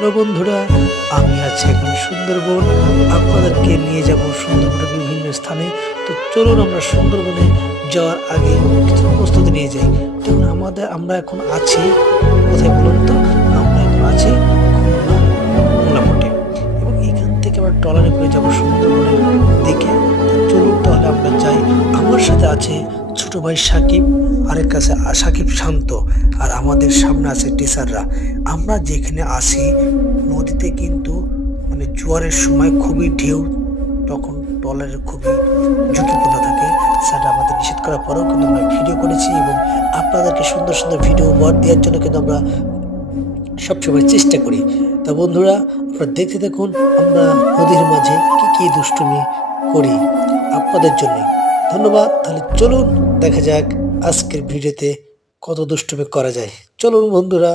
Hello বন্ধুরা, আমি আছি এখন সুন্দরবন। আপনাদেরকে নিয়ে যাব সুন্দরবনের বিভিন্ন স্থানে। তো চলুন আমরা সুন্দরবনে যাওয়ার আগে কিছু প্রস্তুতি নিয়ে যাই। দেখুন আমরা এখন আছি কোথায় বলুন তো? আমরা এখন আছি খুলনা মোলামোটে এবং এখান থেকে আমরা ট্রলারে করে যাব সুন্দরবনের দিকে। তো চলুন তাহলে আমরা যাই। আমার সাথে আছে ছোট ভাই সাকিব, আরেক কাছে সাকিব শান্ত, আর আমাদের সামনে আছে টিচাররা। আমরা যেখানে আসি নদীতে কিন্তু মানে জোয়ারের সময় খুবই ঢেউ, তখন ট্রলারের খুবই ঝুঁকিপূর্ণ থাকে। সেটা আমাদের নিষেধ করার পরেও কিন্তু আমরা ভিডিও করেছি এবং আপনাদেরকে সুন্দর সুন্দর ভিডিও উপহার দেওয়ার জন্য কিন্তু আমরা সবসময় চেষ্টা করি। তা বন্ধুরা, আপনারা দেখতে থাকুন আমরা নদীর মাঝে কি কি দুষ্টুমি করি আপনাদের জন্যে। ধন্যবাদ। তাহলে চলুন দেখা যাক আজকের ভিডিওতে কত দুষ্টুমি করা যায়। চলুন বন্ধুরা।